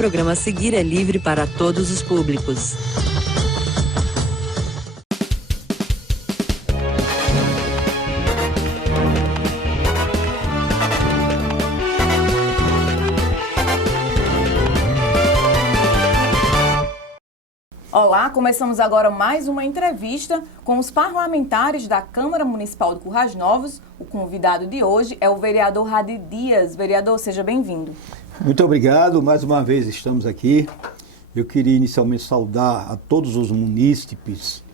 programa a seguir é livre para todos os públicos. Olá, começamos agora mais uma entrevista com os parlamentares da Câmara Municipal de Currais Novos. O convidado de hoje é o vereador Radi Dias. Vereador, seja bem-vindo. Muito obrigado, mais uma vez estamos aqui. Eu queria inicialmente saudar a todos os munícipes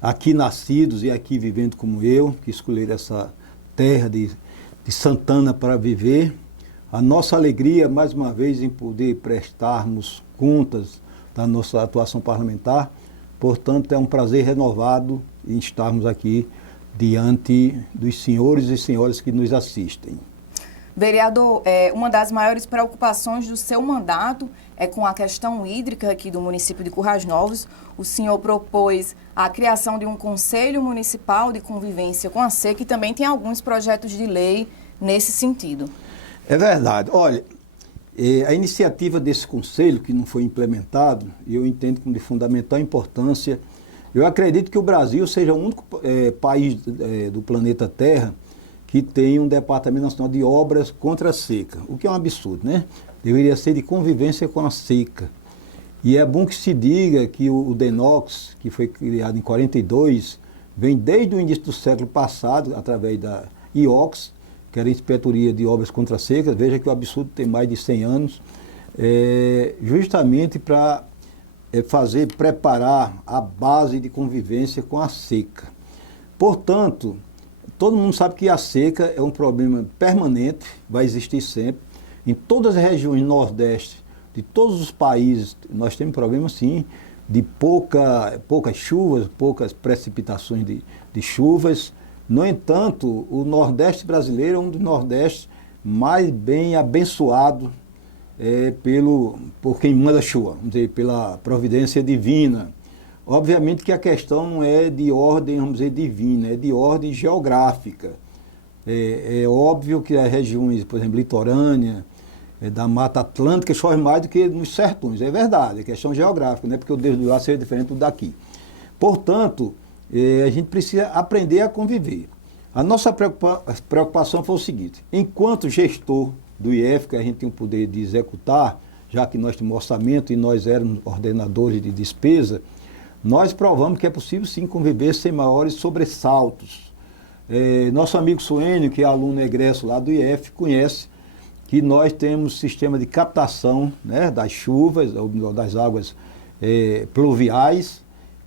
aqui nascidos e aqui vivendo como eu, que escolheram essa terra de Santana para viver. A nossa alegria, mais uma vez, em poder prestarmos contas da nossa atuação parlamentar. Portanto, é um prazer renovado em estarmos aqui diante dos senhores e senhoras que nos assistem. Vereador, uma das maiores preocupações do seu mandato é com a questão hídrica aqui do município de Currais Novos. O senhor propôs a criação de um Conselho Municipal de Convivência com a Seca e também tem alguns projetos de lei nesse sentido. É verdade. Olha, a iniciativa desse conselho, que não foi implementado, eu entendo como de fundamental importância. Eu acredito que o Brasil seja o único país do planeta Terra que tem um Departamento Nacional de Obras contra a Seca, o que é um absurdo, né? Deveria ser de convivência com a seca. E é bom que se diga que o DENOX, que foi criado em 42, vem desde o início do século passado, através da IOCS, que era a Inspetoria de Obras contra a Seca. Veja que o absurdo tem mais de 100 anos, justamente para preparar a base de convivência com a seca. Portanto, todo mundo sabe que a seca é um problema permanente, vai existir sempre. Em todas as regiões nordeste de todos os países, nós temos problema sim, de poucas chuvas, poucas precipitações de chuvas. No entanto, o Nordeste brasileiro é um dos Nordestes mais bem abençoado por quem manda chuva, vamos dizer, pela providência divina. Obviamente que a questão não é de ordem, vamos dizer, divina, é de ordem geográfica. É óbvio que as regiões, por exemplo, litorânea, da Mata Atlântica, chove mais do que nos sertões. É verdade, é questão geográfica, né? Porque o Deus do lá seja diferente do daqui. Portanto, a gente precisa aprender a conviver. A nossa preocupação foi o seguinte: enquanto gestor do IF, que a gente tem o poder de executar, já que nós temos orçamento e nós éramos ordenadores de despesa, nós provamos que é possível sim conviver sem maiores sobressaltos. Nosso amigo Suênio, que é aluno egresso lá do IF, conhece que nós temos sistema de captação, né, das chuvas, ou das águas pluviais,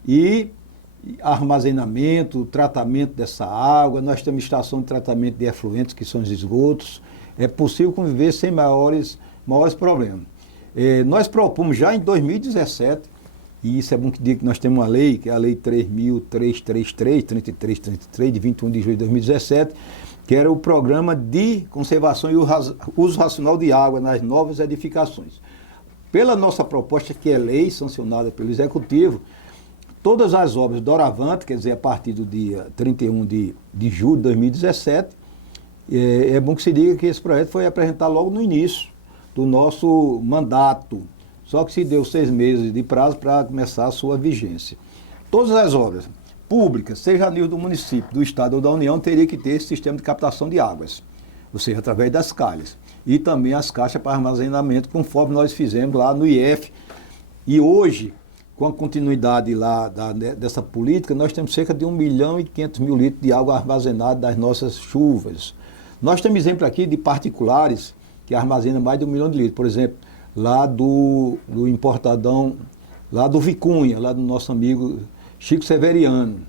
e armazenamento, tratamento dessa água. Nós temos estação de tratamento de efluentes, que são os esgotos. É possível conviver sem maiores problemas. Nós propomos já em 2017, e isso é bom que diga que nós temos uma lei, que é a Lei 3333, de 21 de julho de 2017, que era o Programa de Conservação e Uso Racional de Água nas novas edificações. Pela nossa proposta, que é lei sancionada pelo Executivo, todas as obras doravante, quer dizer, a partir do dia 31 de julho de 2017, é bom que se diga que esse projeto foi apresentado logo no início do nosso mandato, só que se deu 6 meses de prazo para começar a sua vigência. Todas as obras públicas, seja a nível do município, do Estado ou da União, teria que ter esse sistema de captação de águas, ou seja, através das calhas, e também as caixas para armazenamento, conforme nós fizemos lá no IF. E hoje, com a continuidade lá dessa política, nós temos cerca de 1.500.000 litros de água armazenada das nossas chuvas. Nós temos exemplo aqui de particulares que armazenam mais de 1 milhão de litros. Por exemplo, lá do importadão, lá do Vicunha, lá do nosso amigo Chico Severiano.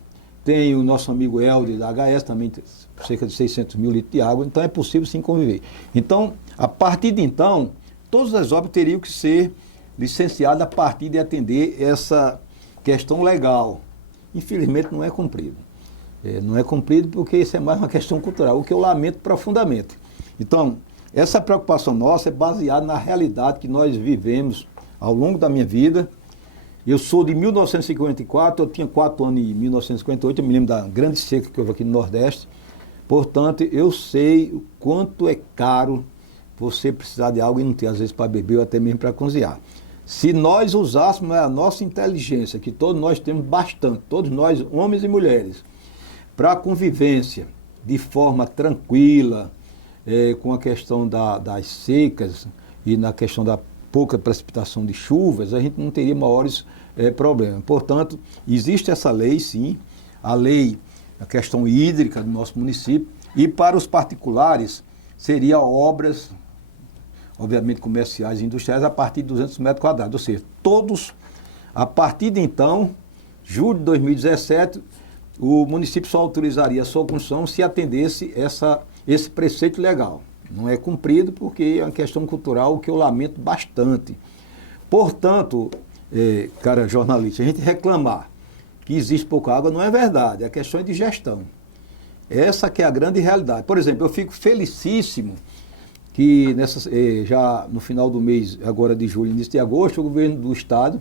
Tem o nosso amigo Helder da HS, também tem cerca de 600.000 litros de água. Então é possível sim conviver. Então, a partir de então, todas as obras teriam que ser licenciada a partir de atender essa questão legal. Infelizmente não é cumprido. Não é cumprido porque isso é mais uma questão cultural, o que eu lamento profundamente. Então, essa preocupação nossa é baseada na realidade que nós vivemos ao longo da minha vida. Eu sou de 1954, eu tinha 4 anos em 1958, eu me lembro da grande seca que houve aqui no Nordeste. Portanto, eu sei o quanto é caro você precisar de água e não ter, às vezes, para beber ou até mesmo para cozinhar. Se nós usássemos a nossa inteligência, que todos nós temos bastante, todos nós, homens e mulheres, para a convivência de forma tranquila, com a questão das secas e na questão da pouca precipitação de chuvas, a gente não teria maiores problemas. Portanto, existe essa lei, sim, a lei, a questão hídrica do nosso município, e para os particulares seria obras, obviamente comerciais e industriais, a partir de 200 metros quadrados, ou seja, todos, a partir de então, julho de 2017, o município só autorizaria a sua construção se atendesse esse preceito legal. Não é cumprido porque é uma questão cultural que eu lamento bastante. Portanto, cara jornalista, a gente reclamar que existe pouca água não é verdade, a questão é de gestão. Essa que é a grande realidade. Por exemplo, eu fico felicíssimo que já no final do mês, agora de julho, início de agosto, o governo do estado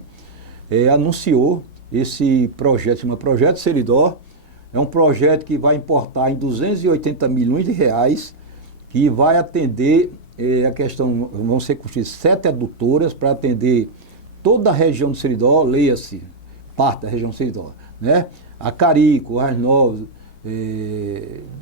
anunciou esse projeto, chama Projeto Seridó. É um projeto que vai importar em 280 milhões de reais, que vai atender a questão, vão ser construídas 7 adutoras para atender toda a região do Seridó, leia-se, parte da região do Seridó, né? Acari, Currais Novos,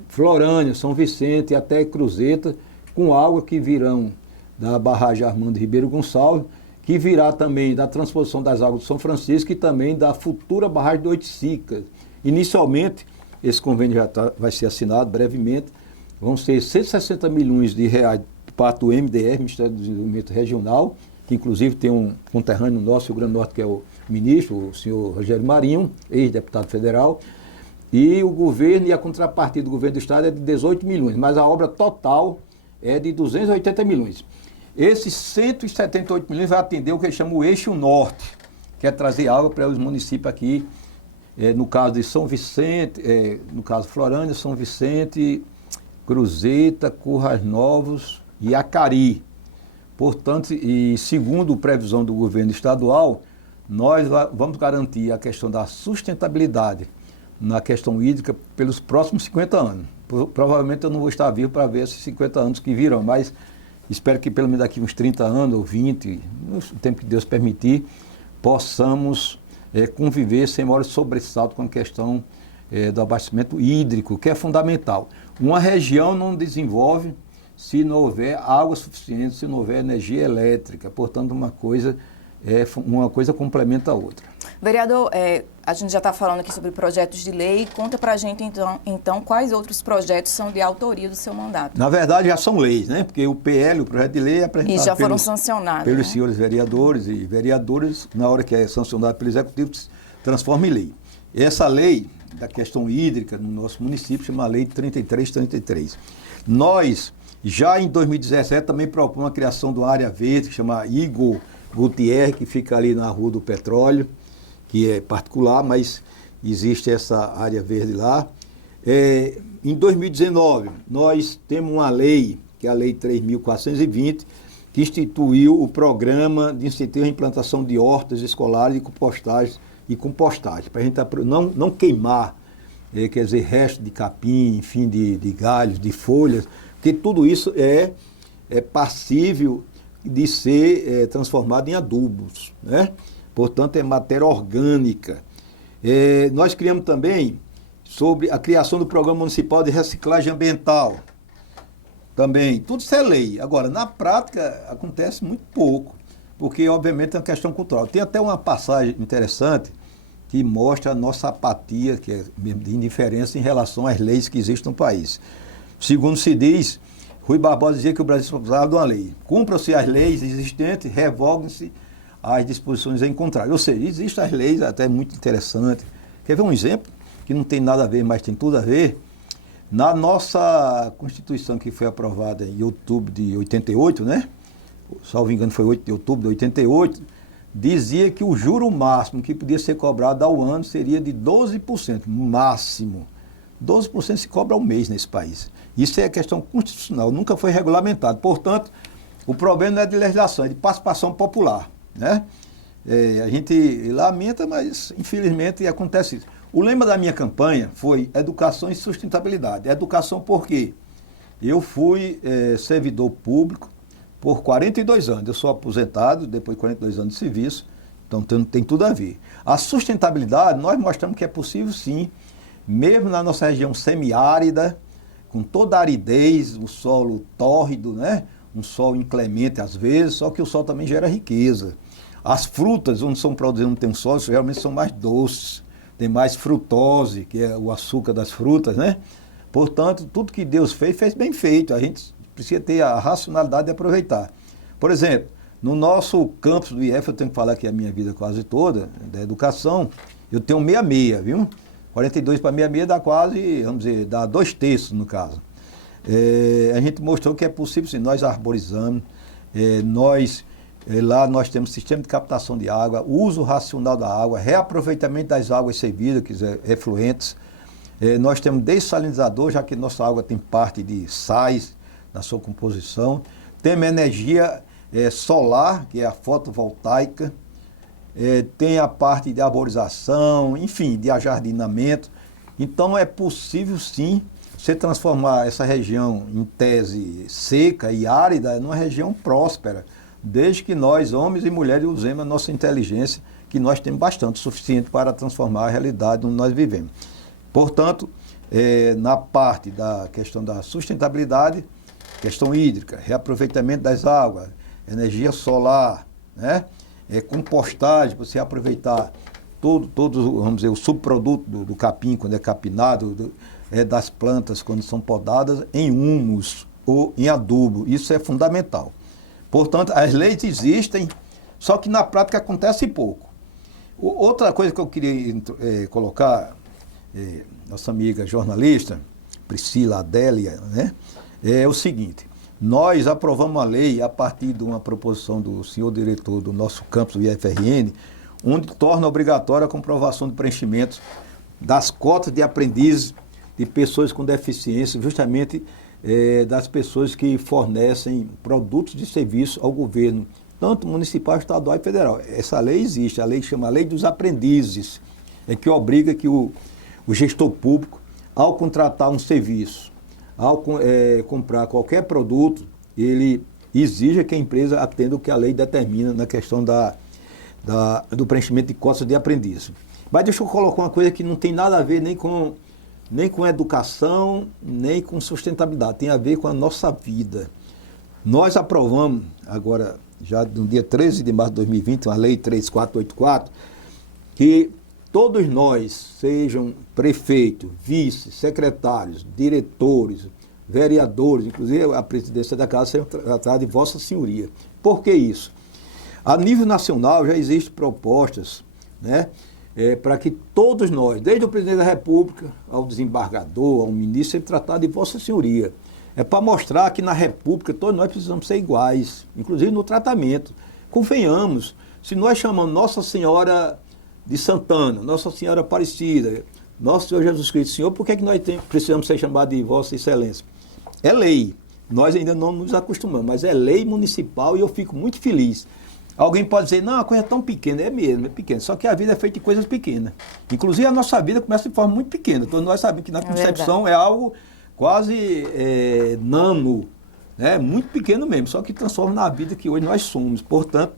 Florânia, São Vicente e até Cruzeta, com água que virão da barragem Armando Ribeiro Gonçalves, que virá também da transposição das águas de São Francisco e também da futura barragem de Oiticica. Inicialmente, esse convênio já vai ser assinado brevemente, vão ser 160 milhões de reais para o MDR, Ministério do Desenvolvimento Regional, que inclusive tem um conterrâneo nosso, Rio Grande do Norte, que é o ministro, o senhor Rogério Marinho, ex-deputado federal, e o governo e a contrapartida do governo do estado é de 18 milhões, mas a obra total é de 280 milhões. Esses 178 milhões vai atender o que eles chamam o eixo norte, que é trazer água para os municípios aqui, no caso de São Vicente, no caso Florânia, São Vicente, Cruzeta, Currais Novos e Acari. Portanto, e segundo a previsão do governo estadual, nós vamos garantir a questão da sustentabilidade na questão hídrica pelos próximos 50 anos. Provavelmente eu não vou estar vivo para ver esses 50 anos que virão, mas espero que pelo menos daqui uns 30 anos ou 20, no tempo que Deus permitir, possamos conviver sem maior sobressalto com a questão do abastecimento hídrico, que é fundamental. Uma região não desenvolve se não houver água suficiente, se não houver energia elétrica. Portanto, uma coisa complementa a outra. Vereador, a gente já está falando aqui sobre projetos de lei. Conta para a gente, então, quais outros projetos são de autoria do seu mandato? Na verdade, já são leis, né? Porque o PL, o projeto de lei, é apresentado e já foram sancionados, pelos senhores vereadores e vereadoras, na hora que é sancionado pelo Executivo, transforma em lei. Essa lei da questão hídrica no nosso município chama a Lei 3333. Nós, já em 2017, também propomos a criação de uma área verde, que chama Igor Gutierrez, que fica ali na Rua do Petróleo, que é particular, mas existe essa área verde lá. Em 2019, nós temos uma lei, que é a Lei 3.420, que instituiu o programa de incentivo à implantação de hortas escolares e compostagem, para a gente não queimar, quer dizer, resto de capim, enfim, de galhos, de folhas, porque tudo isso é passível de ser transformado em adubos, né? Portanto, é matéria orgânica. Nós criamos também sobre a criação do Programa Municipal de Reciclagem Ambiental. Também, tudo isso é lei. Agora, na prática, acontece muito pouco, porque, obviamente, é uma questão cultural. Tem até uma passagem interessante que mostra a nossa apatia, que é mesmo de indiferença em relação às leis que existem no país. Segundo se diz, Rui Barbosa dizia que o Brasil só precisava de uma lei. Cumpram-se as leis existentes, revoguem-se as disposições em contrário. Ou seja, existem as leis até muito interessantes. Quer ver um exemplo que não tem nada a ver, mas tem tudo a ver? Na nossa Constituição, que foi aprovada em outubro de 88, né? Salvo engano, foi 8 de outubro de 88, dizia que o juro máximo que podia ser cobrado ao ano seria de 12%, máximo. 12% se cobra ao mês nesse país. Isso é questão constitucional, nunca foi regulamentado. Portanto, o problema não é de legislação, é de participação popular, né? A gente lamenta, mas infelizmente acontece isso. O lema da minha campanha foi educação e sustentabilidade. Educação por quê? Eu fui servidor público por 42 anos. Eu sou aposentado, depois de 42 anos de serviço, então tem tudo a ver. A sustentabilidade, nós mostramos que é possível sim, mesmo na nossa região semiárida, com toda a aridez, o solo tórrido, né? Um solo inclemente às vezes, só que o sol também gera riqueza. As frutas, onde são produzidas, não tem sol, realmente são mais doces, tem mais frutose, que é o açúcar das frutas, né? Portanto, tudo que Deus fez bem feito. A gente precisa ter a racionalidade de aproveitar. Por exemplo, no nosso campus do IF, eu tenho que falar que a minha vida quase toda, da educação, eu tenho 66, viu? 42 para 66 dá quase, vamos dizer, dá 2/3 no caso. A gente mostrou que é possível, sim, nós arborizamos, lá nós temos sistema de captação de água, uso racional da água, reaproveitamento das águas servidas, que são efluentes. Nós temos dessalinizador, já que nossa água tem parte de sais na sua composição. Temos energia solar, que é a fotovoltaica. Tem a parte de arborização, enfim, de ajardinamento. Então é possível sim você transformar essa região em tese seca e árida numa região próspera, desde que nós, homens e mulheres, usemos a nossa inteligência, que nós temos bastante, suficiente para transformar a realidade onde nós vivemos. Portanto, na parte da questão da sustentabilidade, questão hídrica, reaproveitamento das águas, energia solar, né? Compostagem, você aproveitar todo, vamos dizer, o subproduto do capim, quando é capinado, das plantas, quando são podadas, em humus ou em adubo. Isso é fundamental. Portanto, as leis existem, só que na prática acontece pouco. Outra coisa que eu queria colocar, nossa amiga jornalista, Priscila Adélia, né, é o seguinte: nós aprovamos uma lei a partir de uma proposição do senhor diretor do nosso campus do IFRN, onde torna obrigatória a comprovação de preenchimento das cotas de aprendizes de pessoas com deficiência, justamente das pessoas que fornecem produtos de serviço ao governo, tanto municipal, estadual e federal. Essa lei existe, a lei chama Lei dos Aprendizes, que obriga que o gestor público, ao contratar um serviço, ao comprar qualquer produto, ele exige que a empresa atenda o que a lei determina na questão do preenchimento de cotas de aprendiz. Mas deixa eu colocar uma coisa que não tem nada a ver nem com educação, nem com sustentabilidade, tem a ver com a nossa vida. Nós aprovamos agora, já no dia 13 de março de 2020, uma lei 3484, que todos nós, sejam prefeitos, vice, secretários, diretores, vereadores, inclusive a presidência da casa, sejam tratados de Vossa Senhoria. Por que isso? A nível nacional já existem propostas, né, para que todos nós, desde o presidente da República ao desembargador, ao ministro, sejam tratados de Vossa Senhoria. É para mostrar que na República todos nós precisamos ser iguais, inclusive no tratamento. Convenhamos, se nós chamamos Nossa Senhora de Santana, Nossa Senhora Aparecida, Nosso Senhor Jesus Cristo, Senhor, por que nós precisamos ser chamados de Vossa Excelência? É lei, nós ainda não nos acostumamos, mas é lei municipal e eu fico muito feliz. Alguém pode dizer, não, a coisa é tão pequena, é mesmo, é pequena, só que a vida é feita de coisas pequenas. Inclusive a nossa vida começa de forma muito pequena, todos nós sabemos que na concepção é algo quase nano, né? Muito pequeno mesmo, só que transforma na vida que hoje nós somos. Portanto,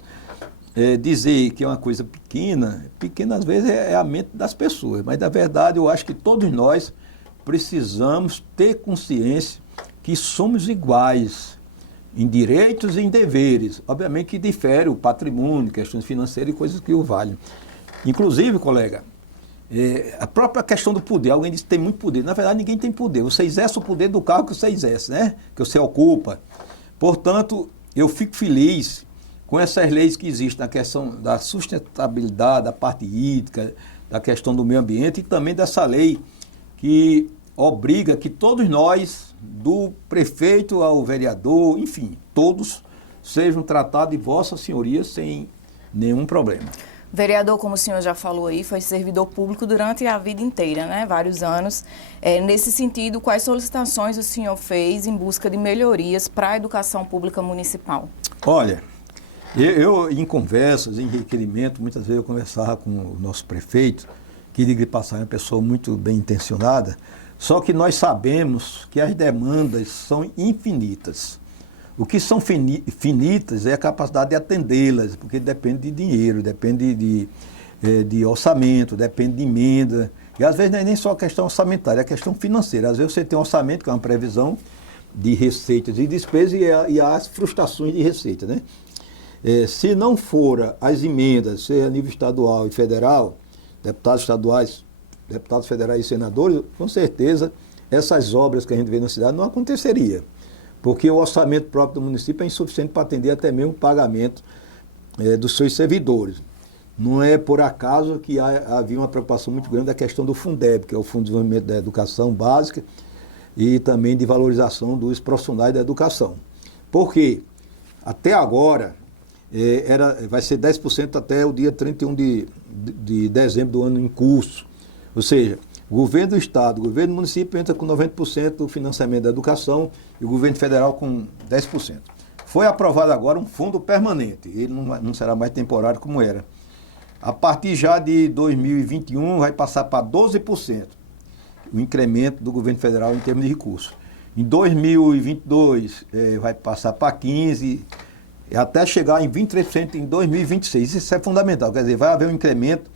dizer que é uma coisa pequena às vezes é a mente das pessoas, mas na verdade eu acho que todos nós precisamos ter consciência que somos iguais em direitos e em deveres. Obviamente que difere o patrimônio, questões financeiras e coisas que o valem. Inclusive, colega, a própria questão do poder, alguém diz que tem muito poder. Na verdade, ninguém tem poder. Você exerce o poder do cargo que você exerce, né? Que você ocupa. Portanto, eu fico feliz com essas leis que existem na questão da sustentabilidade, da parte hídrica, da questão do meio ambiente e também dessa lei que obriga que todos nós, do prefeito ao vereador, enfim, todos sejam tratados de Vossa Senhoria sem nenhum problema. Vereador, como o senhor já falou aí, foi servidor público durante a vida inteira, né? Vários anos. Nesse sentido, quais solicitações o senhor fez em busca de melhorias para a educação pública municipal? Olha, eu em conversas, em requerimento, muitas vezes eu conversava com o nosso prefeito, que diga de passagem, é uma pessoa muito bem intencionada, só que nós sabemos que as demandas são infinitas. O que são finitas é a capacidade de atendê-las, porque depende de dinheiro, depende de orçamento, depende de emenda. E às vezes não é nem só a questão orçamentária, é a questão financeira. Às vezes você tem um orçamento, que é uma previsão de receitas e despesas, e há as frustrações de receita, né? Se não for as emendas, seja a nível estadual e federal, deputados estaduais, deputados federais e senadores, com certeza essas obras que a gente vê na cidade não aconteceria, porque o orçamento próprio do município é insuficiente para atender até mesmo o pagamento dos seus servidores. Não é por acaso que havia uma preocupação muito grande da questão do Fundeb, que é o Fundo de Desenvolvimento da Educação Básica, e também de valorização dos profissionais da educação. Por quê? Até agora, vai ser 10% até o dia 31 de dezembro do ano em curso. Ou seja, o governo do Estado, o governo do município entra com 90% do financiamento da educação e o governo federal com 10%. Foi aprovado agora um fundo permanente, ele não será mais temporário como era. A partir já de 2021 vai passar para 12% o incremento do governo federal em termos de recursos. Em 2022 vai passar para 15%, até chegar em 23% em 2026. Isso é fundamental, quer dizer, vai haver um incremento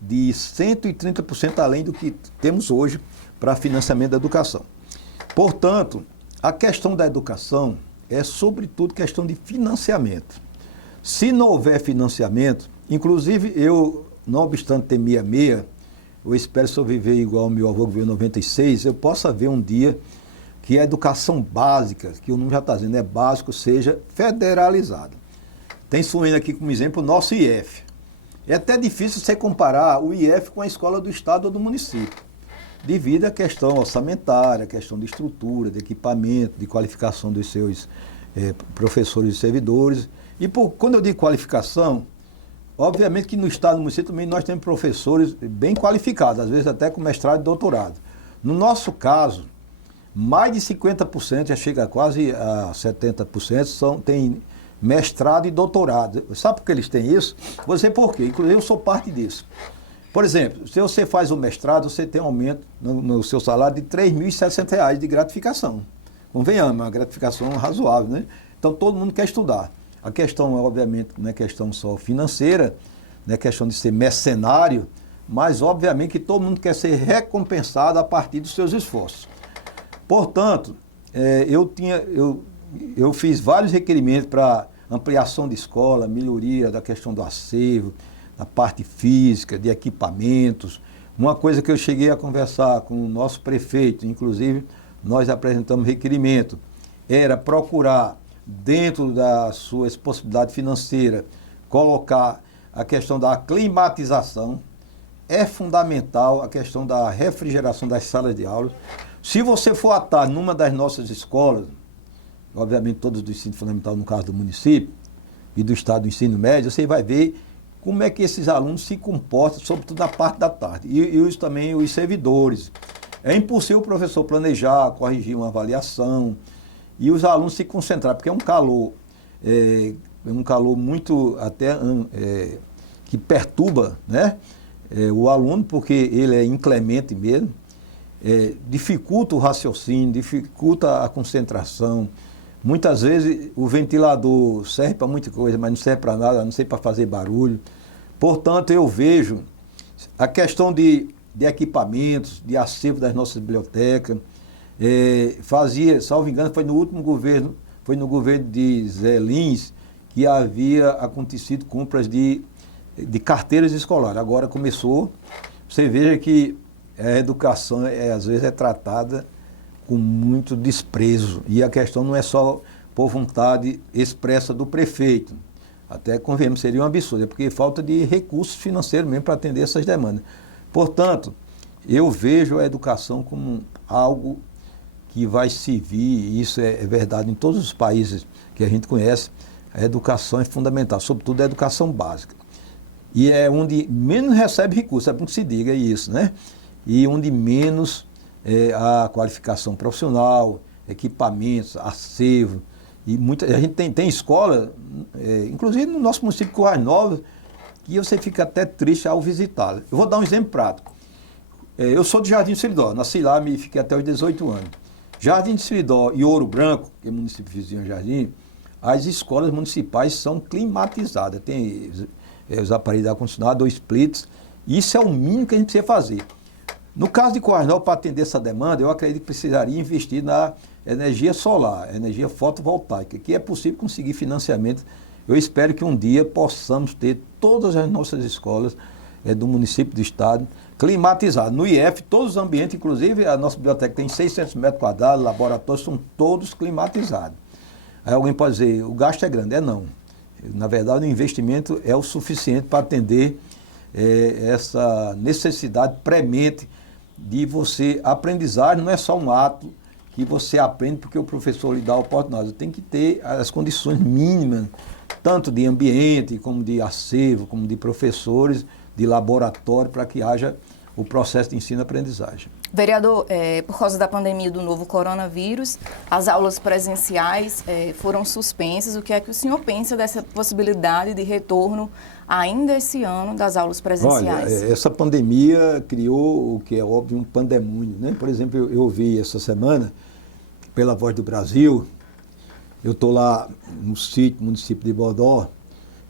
de 130% além do que temos hoje para financiamento da educação. Portanto, a questão da educação é sobretudo questão de financiamento. Se não houver financiamento, inclusive eu, não obstante ter 66, eu espero sobreviver igual meu avô que veio em 96, eu possa ver um dia que a educação básica, que o nome já está dizendo, é básico, seja federalizada. Tem subindo aqui como exemplo o nosso IF. É até difícil você comparar o IF com a escola do estado ou do município, devido à questão orçamentária, à questão de estrutura, de equipamento, de qualificação dos seus professores e servidores. E quando eu digo qualificação, obviamente que no estado e no município também nós temos professores bem qualificados, às vezes até com mestrado e doutorado. No nosso caso, mais de 50%, já chega quase a 70%, têm mestrado e doutorado. Sabe por que eles têm isso? Vou dizer por quê. Inclusive eu sou parte disso. Por exemplo, se você faz o mestrado, você tem um aumento no seu salário de R$ 3.060 de gratificação. Convenhamos, é uma gratificação razoável, né? Então todo mundo quer estudar. A questão, obviamente, não é questão só financeira, não é questão de ser mercenário, mas obviamente que todo mundo quer ser recompensado a partir dos seus esforços. Portanto, eu fiz vários requerimentos para ampliação de escola, melhoria da questão do acervo, da parte física, de equipamentos. Uma coisa que eu cheguei a conversar com o nosso prefeito, inclusive nós apresentamos requerimento, era procurar, dentro das suas possibilidades financeiras, colocar a questão da climatização. É fundamental a questão da refrigeração das salas de aula. Se você for à tarde numa das nossas escolas, obviamente todas do ensino fundamental no caso do município e do estado do ensino médio, você vai ver como é que esses alunos se comportam, sobretudo na parte da tarde. E também os servidores. É impossível o professor planejar, corrigir uma avaliação e os alunos se concentrar, porque é um calor muito até que perturba, né? O aluno, porque ele é inclemente mesmo, dificulta o raciocínio, dificulta a concentração. Muitas vezes o ventilador serve para muita coisa, mas não serve para nada, a não ser para fazer barulho. Portanto, eu vejo a questão de equipamentos, de acervo das nossas bibliotecas. Salvo engano, foi no último governo, foi no governo de Zé Lins, que havia acontecido compras de carteiras escolares. Agora começou. Você veja que a educação às vezes é tratada com muito desprezo. E a questão não é só por vontade expressa do prefeito. Até convenhamos, seria um absurdo, é porque falta de recursos financeiros mesmo para atender essas demandas. Portanto, eu vejo a educação como algo que vai servir, e isso é verdade em todos os países que a gente conhece, a educação é fundamental, sobretudo a educação básica. E é onde menos recebe recursos, é bom que se diga isso, né? E onde menos a qualificação profissional, equipamentos, acervo. E a gente tem escola, inclusive no nosso município de Currais Novos, que você fica até triste ao visitá-la. Eu vou dar um exemplo prático. Eu sou de Jardim do Seridó, nasci lá e fiquei até os 18 anos. Jardim do Seridó e Ouro Branco, que é município vizinho a Jardim, as escolas municipais são climatizadas. Tem os aparelhos de ar-condicionado, ou splits. Isso é o mínimo que a gente precisa fazer. No caso de Coarnal, para atender essa demanda, eu acredito que precisaria investir na energia solar, energia fotovoltaica, que é possível conseguir financiamento. Eu espero que um dia possamos ter todas as nossas escolas do município, do estado, climatizadas. No IF, todos os ambientes, inclusive a nossa biblioteca tem 600 metros quadrados, laboratórios, são todos climatizados. Aí alguém pode dizer, o gasto é grande. Não. Na verdade, o investimento é o suficiente para atender essa necessidade premente de você aprendizagem. Não é só um ato que você aprende porque o professor lhe dá a oportunidade. Tem que ter as condições mínimas, tanto de ambiente, como de acervo, como de professores, de laboratório, para que haja o processo de ensino-aprendizagem. Vereador, por causa da pandemia do novo coronavírus, as aulas presenciais foram suspensas. O que é que o senhor pensa dessa possibilidade de retorno ainda esse ano das aulas presenciais? Olha, essa pandemia criou o que é óbvio, um pandemônio, né? Por exemplo, eu ouvi essa semana, pela Voz do Brasil, eu estou lá no sítio, município de Bodó,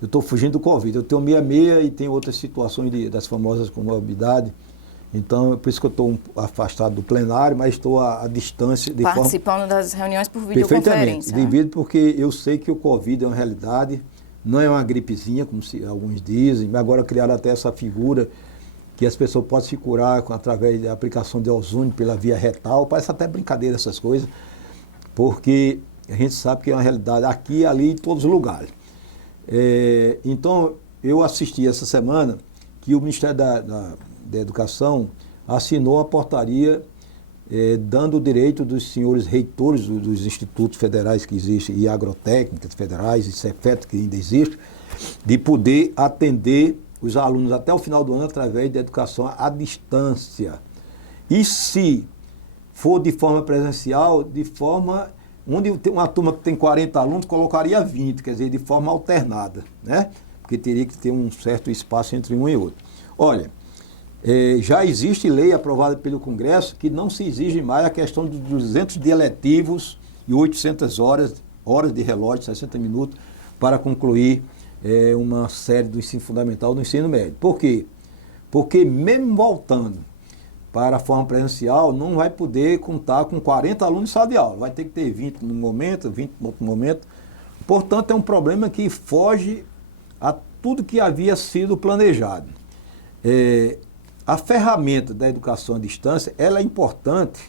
eu estou fugindo do Covid. Eu tenho 66 e tenho outras situações das famosas comorbidades. Então, por isso que eu estou afastado do plenário, mas estou à distância. Participando das reuniões por videoconferência. Devido porque eu sei que o Covid é uma realidade, não é uma gripezinha, como alguns dizem, mas agora criaram até essa figura que as pessoas podem se curar através da aplicação de ozônio pela via retal. Parece até brincadeira essas coisas, porque a gente sabe que é uma realidade aqui, ali, em todos os lugares. Então, eu assisti essa semana que o Ministério da Educação assinou a portaria dando o direito dos senhores reitores dos institutos federais que existem, e agrotécnicas federais, e Cefet, que ainda existe, de poder atender os alunos até o final do ano através da educação à distância. E se for de forma presencial, de forma onde tem uma turma que tem 40 alunos, colocaria 20, quer dizer, de forma alternada, né? Porque teria que ter um certo espaço entre um e outro. Olha, já existe lei aprovada pelo Congresso que não se exige mais a questão dos 200 de eletivos e 800 horas de relógio, 60 minutos, para concluir uma série do ensino fundamental do ensino médio. Por quê? Porque mesmo voltando para a forma presencial, não vai poder contar com 40 alunos em sala de aula. Vai ter que ter 20 num momento, 20 no outro momento. Portanto, é um problema que foge a tudo que havia sido planejado. A ferramenta da educação à distância, ela é importante,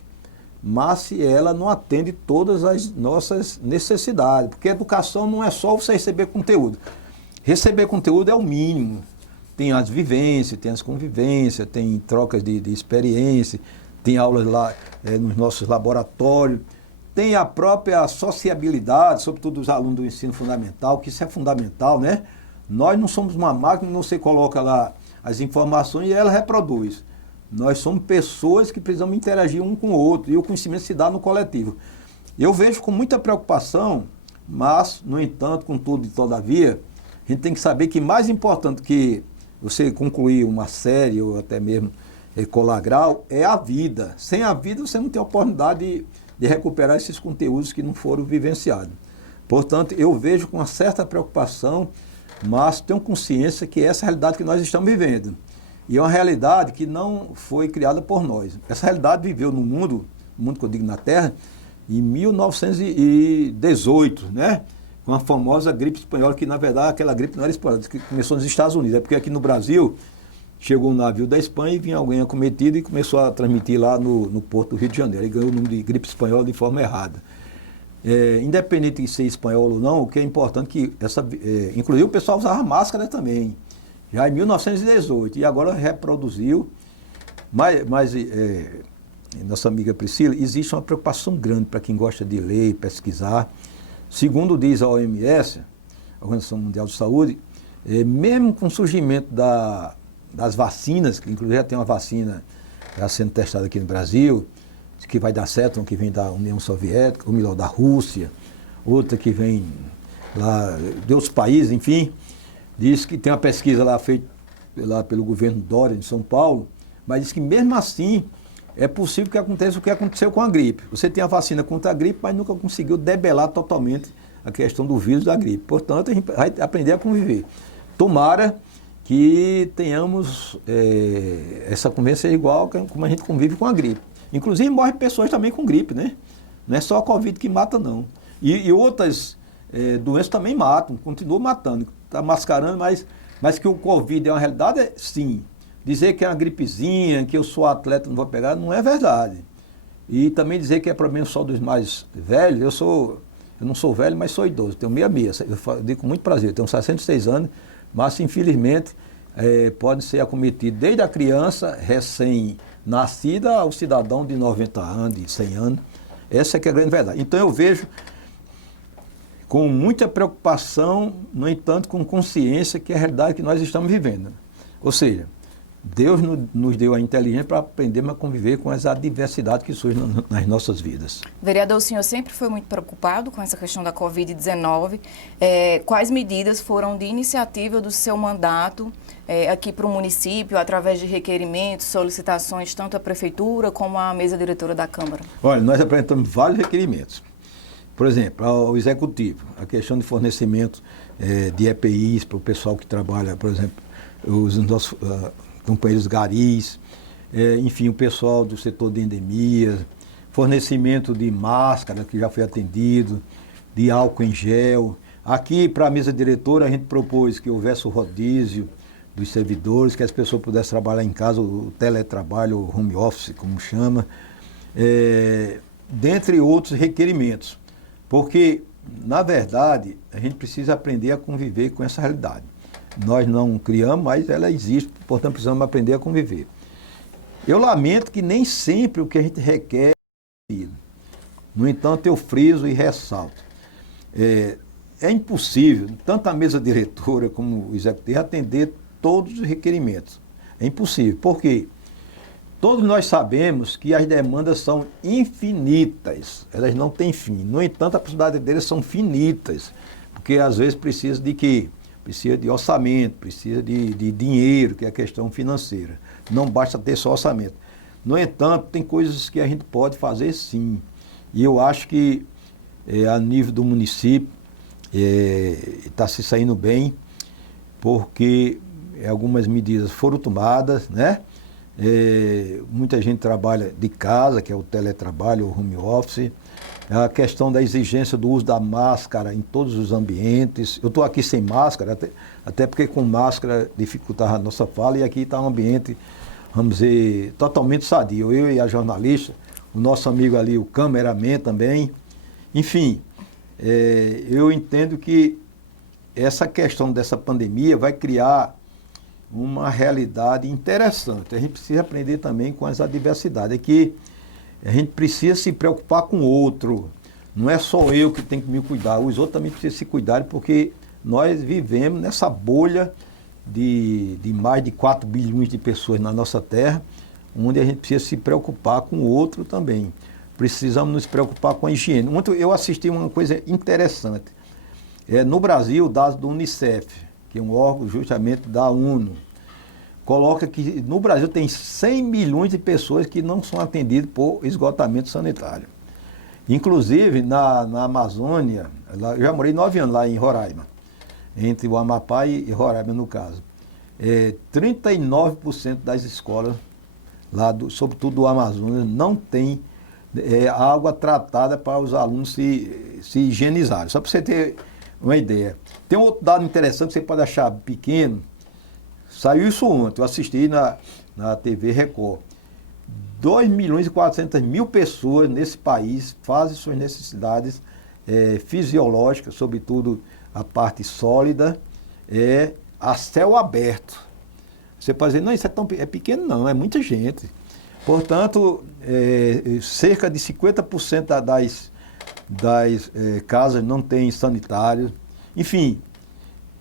mas se ela não atende todas as nossas necessidades. Porque a educação não é só você receber conteúdo. Receber conteúdo é o mínimo. Tem as vivências, tem as convivências, tem trocas de experiência, tem aulas lá nos nossos laboratórios, tem a própria sociabilidade, sobretudo os alunos do ensino fundamental, que isso é fundamental, né? Nós não somos uma máquina, você coloca lá as informações e ela reproduz. Nós somos pessoas que precisamos interagir um com o outro, e o conhecimento se dá no coletivo. Eu vejo com muita preocupação, mas, no entanto, contudo e todavia, a gente tem que saber que mais importante que você concluir uma série ou até mesmo colar grau é a vida. Sem a vida você não tem a oportunidade de recuperar esses conteúdos que não foram vivenciados. Portanto, eu vejo com uma certa preocupação, mas tenho consciência que essa é a realidade que nós estamos vivendo. E é uma realidade que não foi criada por nós. Essa realidade viveu no mundo que eu digo na Terra, em 1918, né? Com a famosa gripe espanhola, que na verdade aquela gripe não era espanhola, que começou nos Estados Unidos. É porque aqui no Brasil chegou um navio da Espanha e vinha alguém acometido e começou a transmitir lá no porto do Rio de Janeiro. E ganhou o nome de gripe espanhola de forma errada. Independente de ser espanhol ou não, o que é importante é que inclusive o pessoal usava máscara também, já em 1918, e agora reproduziu. Mas nossa amiga Priscila, existe uma preocupação grande para quem gosta de ler e pesquisar. Segundo diz a OMS, a Organização Mundial de Saúde, mesmo com o surgimento das vacinas, que inclusive já tem uma vacina já sendo testada aqui no Brasil, que vai dar certo, uma que vem da União Soviética, ou melhor, da Rússia, outra que vem lá de outros países, enfim, diz que tem uma pesquisa lá feita lá pelo governo Dória de São Paulo, mas diz que mesmo assim é possível que aconteça o que aconteceu com a gripe. Você tem a vacina contra a gripe, mas nunca conseguiu debelar totalmente a questão do vírus da gripe. Portanto, a gente vai aprender a conviver. Tomara que tenhamos essa convivência igual como a gente convive com a gripe. Inclusive, morrem pessoas também com gripe, né? Não é só a Covid que mata, não. E outras doenças também matam, continuam matando. Está mascarando, mas que o Covid é uma realidade, sim. Dizer que é uma gripezinha, que eu sou atleta, não vou pegar, não é verdade. E também dizer que é problema só dos mais velhos, eu não sou velho, mas sou idoso, tenho 66, eu digo com muito prazer, eu tenho 66 anos, mas infelizmente pode ser acometido desde a criança recém-nascida ao cidadão de 90 anos, de 100 anos. Essa é que é a grande verdade. Então eu vejo com muita preocupação, no entanto com consciência que é a realidade que nós estamos vivendo. Ou seja, Deus nos deu a inteligência para aprendermos a conviver com as adversidades que surgem nas nossas vidas. Vereador, o senhor sempre foi muito preocupado com essa questão da Covid-19. Quais medidas foram de iniciativa do seu mandato aqui para o município, através de requerimentos, solicitações, tanto à Prefeitura como à mesa diretora da Câmara? Olha, nós apresentamos vários requerimentos. Por exemplo, ao Executivo, a questão de fornecimento de EPIs para o pessoal que trabalha, por exemplo, os nossos companheiros garis, enfim, o pessoal do setor de endemias, fornecimento de máscara, que já foi atendido, de álcool em gel. Aqui, para a mesa diretora, a gente propôs que houvesse o rodízio dos servidores, que as pessoas pudessem trabalhar em casa, o teletrabalho, o home office, como chama, dentre outros requerimentos. Porque, na verdade, a gente precisa aprender a conviver com essa realidade. Nós não criamos, mas ela existe, portanto precisamos aprender a conviver. Eu lamento que nem sempre o que a gente requer é cumprido. No entanto, eu friso e ressalto. É impossível, tanto a mesa diretora como o executivo, atender todos os requerimentos. É impossível. Por quê? Todos nós sabemos que as demandas são infinitas, elas não têm fim. No entanto, a possibilidade delas são finitas, porque às vezes precisa de quê? Precisa de orçamento, precisa de dinheiro, que é a questão financeira. Não basta ter só orçamento. No entanto, tem coisas que a gente pode fazer sim. E eu acho que a nível do município está se saindo bem, porque algumas medidas foram tomadas, né? Muita gente trabalha de casa, que é o teletrabalho, o home office. A questão da exigência do uso da máscara em todos os ambientes. Eu estou aqui sem máscara, até porque com máscara dificultava a nossa fala, e aqui está um ambiente, vamos dizer, totalmente sadio. Eu e a jornalista, o nosso amigo ali, o cameraman também. Enfim, eu entendo que essa questão dessa pandemia vai criar uma realidade interessante. A gente precisa aprender também com as adversidades. É que a gente precisa se preocupar com o outro. Não é só eu que tenho que me cuidar, os outros também precisam se cuidar, porque nós vivemos nessa bolha de mais de 4 bilhões de pessoas na nossa terra, onde a gente precisa se preocupar com o outro também. Precisamos nos preocupar com a higiene. Ontem eu assisti uma coisa interessante. No Brasil, dados do Unicef, que é um órgão justamente da ONU, coloca que no Brasil tem 100 milhões de pessoas que não são atendidas por esgotamento sanitário. Inclusive, na Amazônia, eu já morei 9 anos lá em Roraima, entre o Amapá e Roraima, no caso. 39% das escolas, lá sobretudo do Amazonas, não tem água tratada para os alunos se higienizarem. Só para você ter uma ideia. Tem um outro dado interessante que você pode achar pequeno. Saiu isso ontem, eu assisti na TV Record. 2 milhões e 400 mil pessoas nesse país fazem suas necessidades fisiológicas, sobretudo a parte sólida, a céu aberto. Você pode dizer, não, isso é pequeno, não, é muita gente. Portanto, cerca de 50% das casas não têm sanitários. Enfim,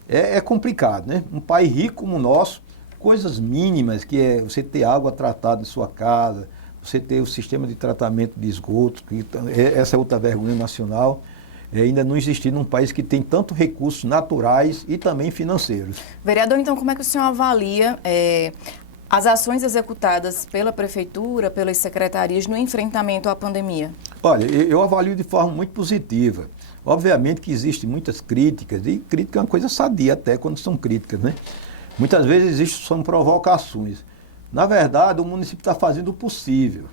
é complicado, né? Um país rico como o nosso, coisas mínimas, que é você ter água tratada em sua casa, você ter o sistema de tratamento de esgoto, que essa é outra vergonha nacional, ainda não existir num país que tem tanto recursos naturais e também financeiros. Vereador, então, como é que o senhor avalia As ações executadas pela Prefeitura, pelas secretarias no enfrentamento à pandemia? Olha, eu avalio de forma muito positiva. Obviamente que existem muitas críticas, e crítica é uma coisa sadia até quando são críticas, né? Muitas vezes são provocações. Na verdade, o município está fazendo o possível.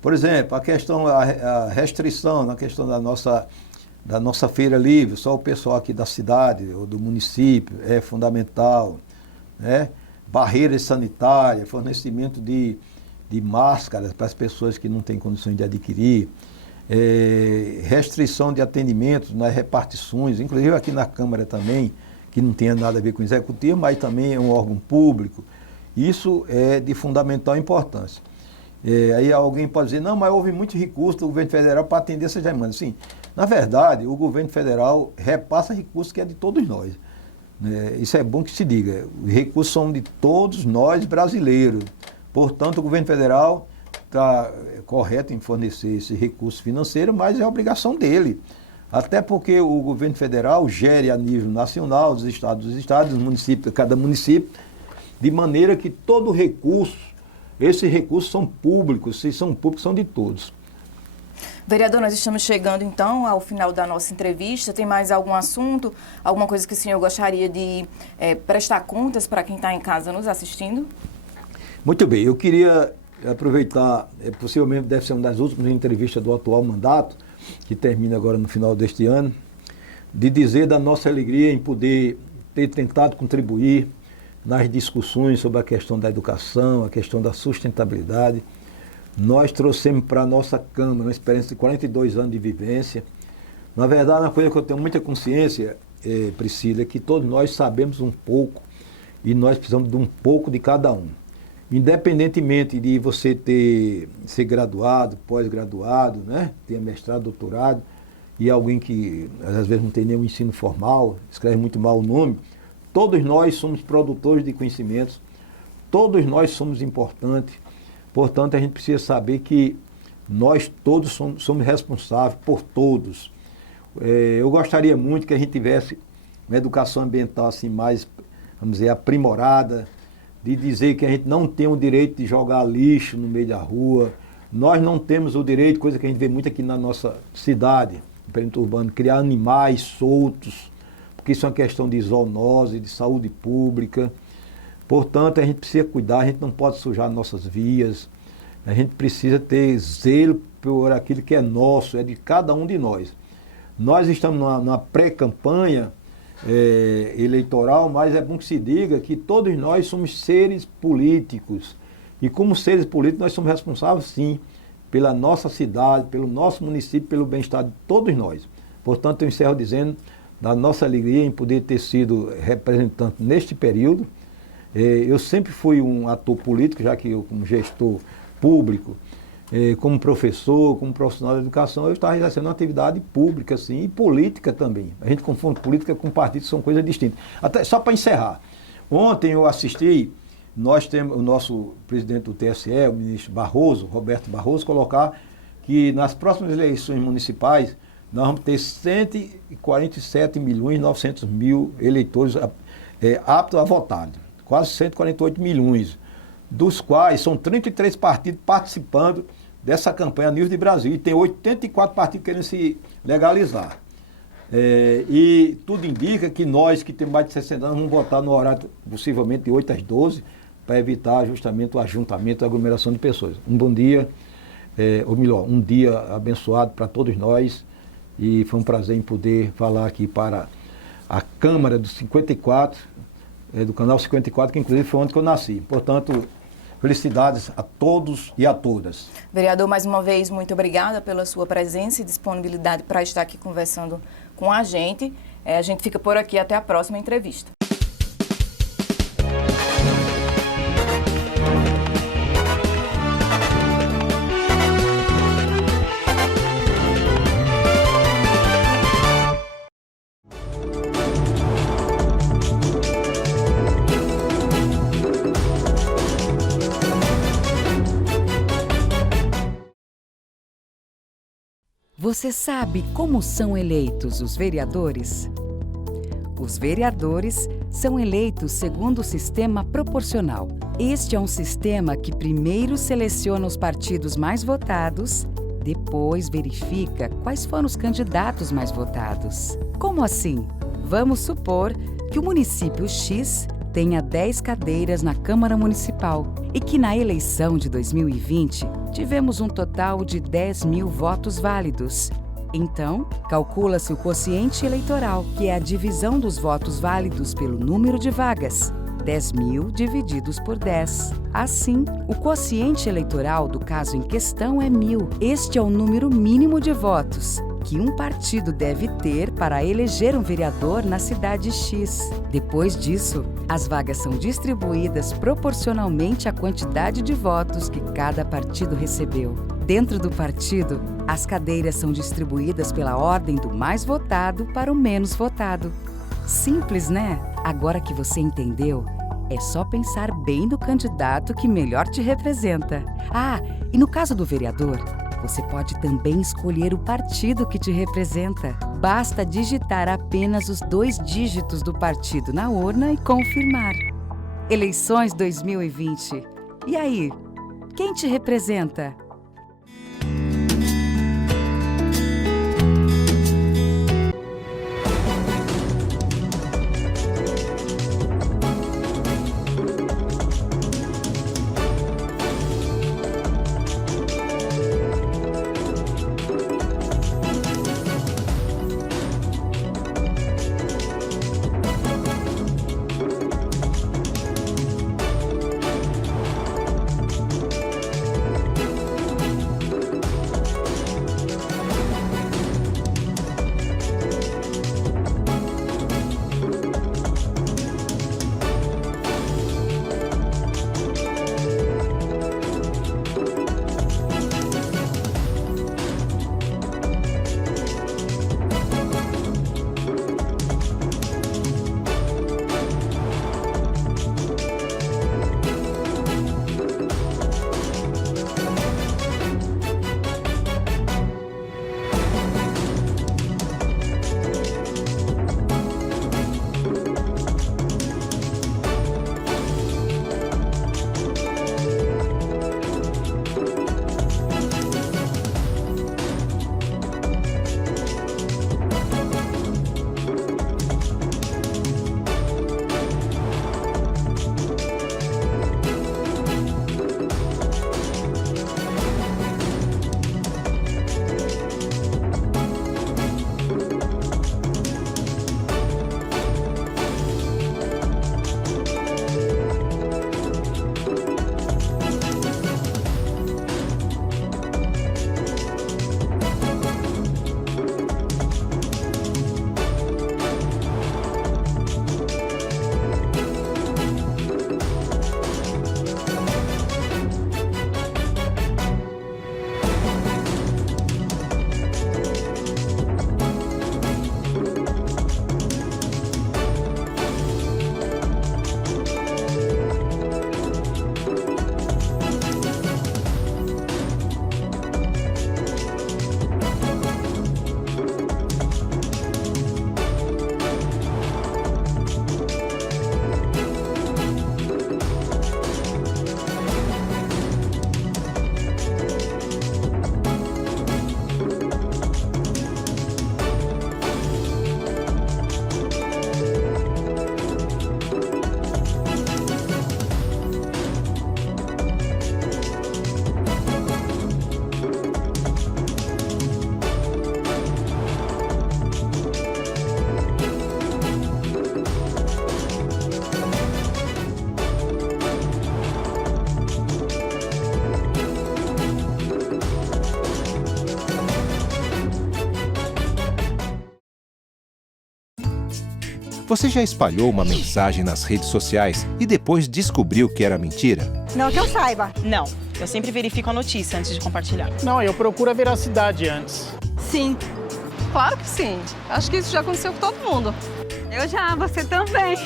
Por exemplo, a restrição na questão da nossa feira livre, só o pessoal aqui da cidade ou do município é fundamental, né? Barreiras sanitárias, fornecimento de máscaras para as pessoas que não têm condições de adquirir, restrição de atendimento nas repartições, inclusive aqui na Câmara também, que não tem nada a ver com o Executivo, mas também é um órgão público. Isso é de fundamental importância. Aí alguém pode dizer, não, mas houve muito recurso do governo federal para atender essas demandas. Sim, na verdade, o governo federal repassa recursos que é de todos nós. Isso é bom que se diga. Os recursos são de todos nós brasileiros. Portanto, o governo federal está correto em fornecer esse recurso financeiro, mas é obrigação dele. Até porque o governo federal gere a nível nacional, dos estados, os municípios, cada município, de maneira que todo recurso, esses recursos são públicos, se são públicos, são de todos. Vereador, nós estamos chegando então ao final da nossa entrevista. Tem mais algum assunto, alguma coisa que o senhor gostaria de prestar contas para quem está em casa nos assistindo? Muito bem, eu queria aproveitar, possivelmente deve ser uma das últimas entrevistas do atual mandato, que termina agora no final deste ano, de dizer da nossa alegria em poder ter tentado contribuir nas discussões sobre a questão da educação, a questão da sustentabilidade. Nós trouxemos para a nossa Câmara uma experiência de 42 anos de vivência. Na verdade, uma coisa que eu tenho muita consciência, Priscila, é que todos nós sabemos um pouco e nós precisamos de um pouco de cada um. Independentemente de você ser graduado, pós-graduado, né? Ter mestrado, doutorado, e alguém que às vezes não tem nenhum ensino formal, escreve muito mal o nome, todos nós somos produtores de conhecimentos, todos nós somos importantes. Portanto, a gente precisa saber que nós todos somos responsáveis por todos. Eu gostaria muito que a gente tivesse uma educação ambiental assim mais, vamos dizer, aprimorada, de dizer que a gente não tem o direito de jogar lixo no meio da rua. Nós não temos o direito, coisa que a gente vê muito aqui na nossa cidade, no perímetro urbano, criar animais soltos, porque isso é uma questão de zoonose, de saúde pública. Portanto, a gente precisa cuidar, a gente não pode sujar nossas vias, a gente precisa ter zelo por aquilo que é nosso, é de cada um de nós. Nós estamos numa pré-campanha eleitoral, mas é bom que se diga que todos nós somos seres políticos. E como seres políticos, nós somos responsáveis, sim, pela nossa cidade, pelo nosso município, pelo bem-estar de todos nós. Portanto, eu encerro dizendo da nossa alegria em poder ter sido representante neste período. Eu sempre fui um ator político, já que eu, como gestor público, como professor, como profissional da educação, eu estava exercendo uma atividade pública, assim, e política também. A gente confunde política com partido, são coisas distintas. Até, só para encerrar, ontem eu assisti, nós temos o nosso presidente do TSE, o ministro Barroso, Roberto Barroso, colocar que nas próximas eleições municipais nós vamos ter 147.900.000 eleitores aptos a votar, quase 148 milhões, dos quais são 33 partidos participando dessa campanha a nível de Brasil, e tem 84 partidos querendo se legalizar. E tudo indica que nós, que temos mais de 60 anos, vamos votar no horário possivelmente de 8 às 12, para evitar justamente o ajuntamento, a aglomeração de pessoas. Um bom dia, ou melhor, um dia abençoado para todos nós, e foi um prazer em poder falar aqui para a Câmara do 54, do canal 54, que inclusive foi onde que eu nasci. Portanto, felicidades a todos e a todas. Vereador, mais uma vez, muito obrigada pela sua presença e disponibilidade para estar aqui conversando com a gente. A gente fica por aqui, até a próxima entrevista. Você sabe como são eleitos os vereadores? Os vereadores são eleitos segundo o sistema proporcional. Este é um sistema que primeiro seleciona os partidos mais votados, depois verifica quais foram os candidatos mais votados. Como assim? Vamos supor que o município X tenha 10 cadeiras na Câmara Municipal e que na eleição de 2020 tivemos um total de 10.000 votos válidos. Então, calcula-se o quociente eleitoral, que é a divisão dos votos válidos pelo número de vagas. 10.000 divididos por 10. Assim, o quociente eleitoral do caso em questão é 1.000. Este é o número mínimo de votos que um partido deve ter para eleger um vereador na cidade X. Depois disso, as vagas são distribuídas proporcionalmente à quantidade de votos que cada partido recebeu. Dentro do partido, as cadeiras são distribuídas pela ordem do mais votado para o menos votado. Simples, né? Agora que você entendeu, é só pensar bem no candidato que melhor te representa. Ah, e no caso do vereador, você pode também escolher o partido que te representa. Basta digitar apenas os 2 dígitos do partido na urna e confirmar. Eleições 2020. E aí, quem te representa? Você já espalhou uma mensagem nas redes sociais e depois descobriu que era mentira? Não que eu saiba. Não, eu sempre verifico a notícia antes de compartilhar. Não, eu procuro a veracidade antes. Sim, claro que sim. Acho que isso já aconteceu com todo mundo. Eu já, você também.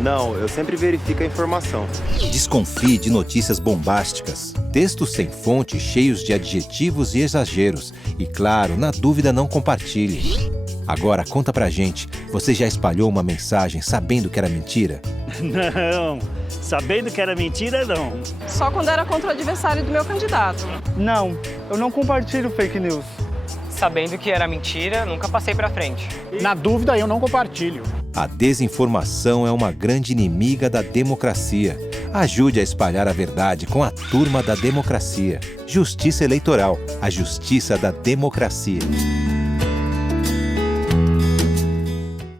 Não, eu sempre verifico a informação. Desconfie de notícias bombásticas, textos sem fonte cheios de adjetivos e exageros. E claro, na dúvida não compartilhe. Agora conta pra gente, você já espalhou uma mensagem sabendo que era mentira? Não, sabendo que era mentira, não. Só quando era contra o adversário do meu candidato. Não, eu não compartilho fake news. Sabendo que era mentira, nunca passei pra frente. Na dúvida, eu não compartilho. A desinformação é uma grande inimiga da democracia. Ajude a espalhar a verdade com a Turma da Democracia. Justiça Eleitoral, a justiça da democracia.